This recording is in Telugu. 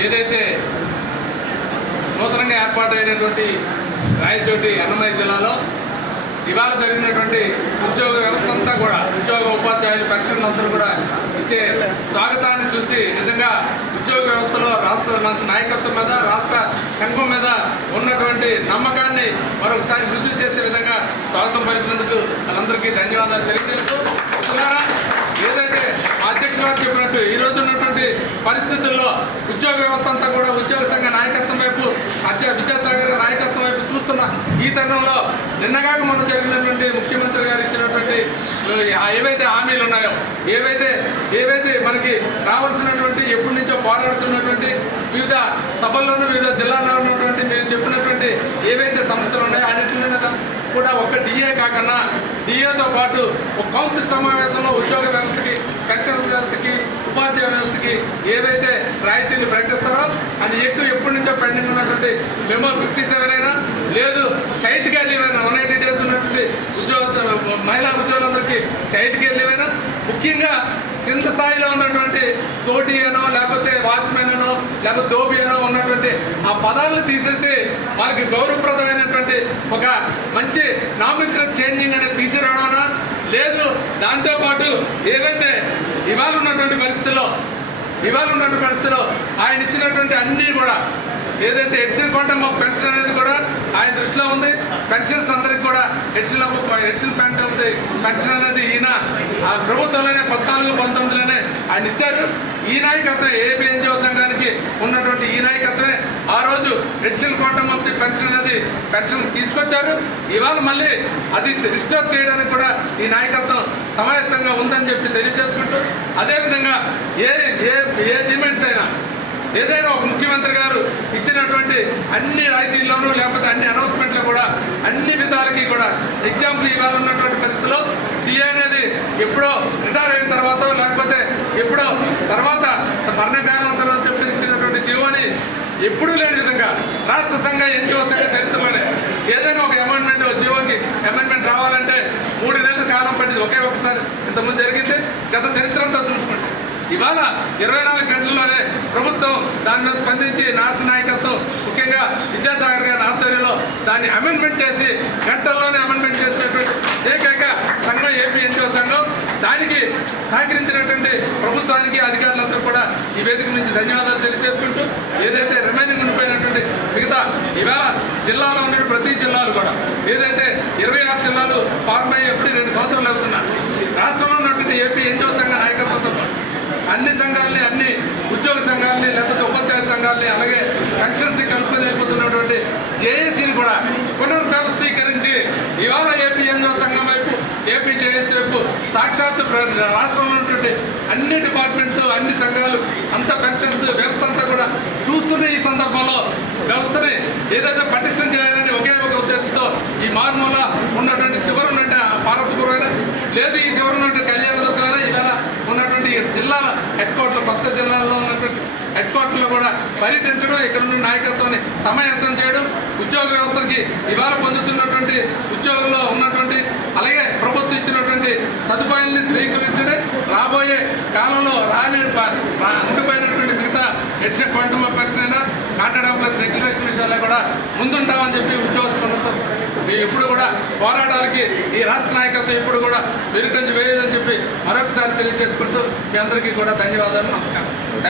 ఏదైతే నూతనంగా ఏర్పాటైనటువంటి రాయచోటి అన్నమయ్య జిల్లాలో ఇవాళ జరిగినటువంటి ఉద్యోగ వ్యవస్థ అంతా కూడా ఉద్యోగ ఉపాధ్యాయులు పెన్షన్లు అందరూ కూడా ఇచ్చే స్వాగతాన్ని చూసి నిజంగా ఉద్యోగ వ్యవస్థలో రాష్ట్ర నాయకత్వం మీద రాష్ట్ర సంఘం మీద ఉన్నటువంటి నమ్మకాన్ని మరొకసారి రుజువు చేసే విధంగా స్వాగతం పలికినందుకు వాళ్ళందరికీ ధన్యవాదాలు తెలియజేస్తూ ఏదైతే మా అధ్యక్షులు చెప్పినట్టు పరిస్థితుల్లో ఉద్యోగ వ్యవస్థ అంతా కూడా ఉద్యోగ సంఘ నాయకత్వం వైపు అధ్య విద్యాసాగర్ నాయకత్వం వైపు చూస్తున్న ఈ తరుణంలో నిన్నగాక మొన్న జరిగినటువంటి ముఖ్యమంత్రి గారు ఇచ్చినటువంటి ఏవైతే హామీలు ఉన్నాయో ఏవైతే ఏవైతే మనకి రావాల్సినటువంటి ఎప్పటి నుంచో పోరాడుతున్నటువంటి వివిధ సభల్లోనూ వివిధ జిల్లాల్లో ఉన్నటువంటి మేము చెప్పినటువంటి ఏవైతే సమస్యలు కూడా ఒక డిఏ కాకుండా డిఏతో పాటు ఒక కౌన్సిల్ సమావేశంలో ఉద్యోగ వ్యవస్థకి పెన్షన్ వ్యవస్థకి ఉపాధ్యాయ వ్యవస్థకి ఏవైతే రాయితీని ప్రకటిస్తారో అది ఎక్కువ ఎప్పటి నుంచో పెండింగ్ ఉన్నటువంటి మెమో ఫిఫ్టీ సెవెన్ అయినా లేదు చైల్డ్ కేర్ లీవ్ అయినా వన్ ఎయిటీ డేస్ ఉన్నటువంటి ఉద్యోగ మహిళా ఉద్యోగులందరికీ చైల్డ్ కేర్ లీవ్ అయినా ముఖ్యంగా కింద స్థాయిలో ఉన్నటువంటి తోటి లేకపోతే దోబి అనో ఉన్నటువంటి ఆ పదాలను తీసేసి వాళ్ళకి గౌరవప్రదమైనటువంటి ఒక మంచి నామినేషన్ చేంజింగ్ అనేది తీసుకురావడానా లేదు దాంతోపాటు ఏవైతే ఇవాళ ఉన్నటువంటి పరిస్థితుల్లో ఇవాళ ఉన్నటువంటి పరిస్థితుల్లో ఆయన ఇచ్చినటువంటి అన్నీ కూడా ఏదైతే ఎడిషన్ క్వాంటమ్ ఆఫ్ పెన్షన్ అనేది కూడా ఆయన దృష్టిలో ఉంది. పెన్షన్స్ అందరూ కూడా ఎడిషన్ ప్యాంట్ ఉంది పెన్షన్ అనేది ఈయన ఆ ప్రభుత్వంలోనే పద్నాలుగు పంతొమ్మిదిలోనే ఆయన ఇచ్చారు. ఈ నాయకత్వం ఏపీ ఎన్జిఓ సంఘానికి ఉన్నటువంటి ఈ నాయకత్వమే. ఆ రోజు ఎడిషన్ కోట మంత్రి పెన్షన్ అనేది పెన్షన్ తీసుకొచ్చారు. ఇవాళ మళ్ళీ అది రిస్టోర్ చేయడానికి కూడా ఈ నాయకత్వం సమాయత్తంగా ఉందని చెప్పి తెలియజేసుకుంటూ అదేవిధంగా ఏ ఏ ఏ డిమాండ్స్ అయినా ఏదైనా ఒక ముఖ్యమంత్రి గారు ఇచ్చినటువంటి అన్ని రాయితీల్లోనూ లేకపోతే అన్ని అనౌన్స్మెంట్లు కూడా అన్ని ఎగ్జాంపుల్ ఇవాళ ఉన్నటువంటి పరిస్థితిలో డిఏ అనేది ఎప్పుడో రిటైర్ అయిన తర్వాత లేకపోతే ఎప్పుడో తర్వాత మరణకాలం తర్వాత ఎప్పుడు ఇచ్చినటువంటి జీవోని ఎప్పుడూ లేని విధంగా రాష్ట్ర సంఘ ఎన్జిఓ సంఘ చరిత్రలోనే ఏదైనా ఒక అమెండ్మెంట్ జీవోకి అమెండ్మెంట్ రావాలంటే మూడు నెలల కాలం పడింది ఒకే ఒకసారి ఇంతకుముందు జరిగింది. గత చరిత్ర అంతా చూసుకుంటే ఇవాళ ఇరవై నాలుగు గంటల్లోనే ప్రభుత్వం దాని మీద స్పందించి రాష్ట్ర నాయకత్వం ముఖ్యంగా విద్యాసాగర్ గారి ఆధ్వర్యంలో దాన్ని అమెండ్మెంట్ చేసి గంటల్లోనే అమెండ్మెంట్ చేసినటువంటి ఏకైక సంఘం ఏపీ ఎన్జిఓ సంఘం దానికి సహకరించినటువంటి ప్రభుత్వానికి అధికారులందరూ కూడా ఈ వేదిక నుంచి ధన్యవాదాలు తెలియజేసుకుంటూ ఏదైతే రిమైనింగ్ ఉండిపోయినటువంటి మిగతా ఈవేళ జిల్లాలో ఉన్న ప్రతి జిల్లాలు కూడా ఏదైతే ఇరవై ఆరు జిల్లాలు ఫార్మ్ అయ్యి ఎప్పుడు రెండు సంవత్సరాలు అవుతున్నా రాష్ట్రంలో ఉన్నటువంటి ఏపీ ఎన్జిఓ సంఘ నాయకత్వంతో అన్ని సంఘాలని అన్ని ఉద్యోగ సంఘాలని లేకపోతే ఉపాధ్యాయ సంఘాలని అలాగే పెన్షన్స్ కలుపుకొని వెళ్ళిపోతున్నటువంటి జేఏసీని కూడా పునర్వ్యవస్థీకరించి ఇవాళ ఏపీ ఎన్జిఓ సంఘం వైపు ఏపీ జేఏసీ వైపు సాక్షాత్తు ప్ర- రాష్ట్రంలో ఉన్నటువంటి అన్ని డిపార్ట్మెంట్లు అన్ని సంఘాలు అంత పెన్షన్స్ వ్యవస్థ అంతా కూడా చూస్తున్న ఈ సందర్భంలో వ్యవస్థని ఏదైతే పటిష్టం చేయాలని ఒకే ఒక ఉద్దేశంతో ఈ మారుమూల ఉన్నటువంటి చివరి ఉన్నట్టు పార్వతీపురం లేదు ఈ చివరి ఉన్నటువంటి కళ్యాణదుర్గం ఇలా ఉన్నటువంటి జిల్లాల హెడ్ క్వార్టర్ కొత్త జిల్లాల్లో ఉన్నటువంటి హెడ్ క్వార్టర్లో కూడా పర్యటించడం ఇక్కడ ఉన్న నాయకత్వాన్ని సమాయత్తం చేయడం ఉద్యోగ వ్యవస్థకి ఇవాళ పొందుతున్నటువంటి ఉద్యోగంలో ఉన్న అలాగే ప్రభుత్వం ఇచ్చినటువంటి సదుపాయాలని స్వీకరించడే రాబోయే కాలంలో రాని ప- మిగతా ఎడిషన్ క్వాంటమ్ ఆఫ్ పెన్షన్ అయినా రెగ్యులేషన్ విషయాల్లో కూడా ముందుంటామని చెప్పి ఉద్యోగస్తులందరూ మేము ఎప్పుడు కూడా పోరాటాలకి ఈ రాష్ట్ర నాయకత్వం ఇప్పుడు కూడా వెనుకంజి వేయాలని చెప్పి మరొకసారి తెలియజేసుకుంటూ మీ అందరికీ కూడా ధన్యవాదాలు నమస్కారం.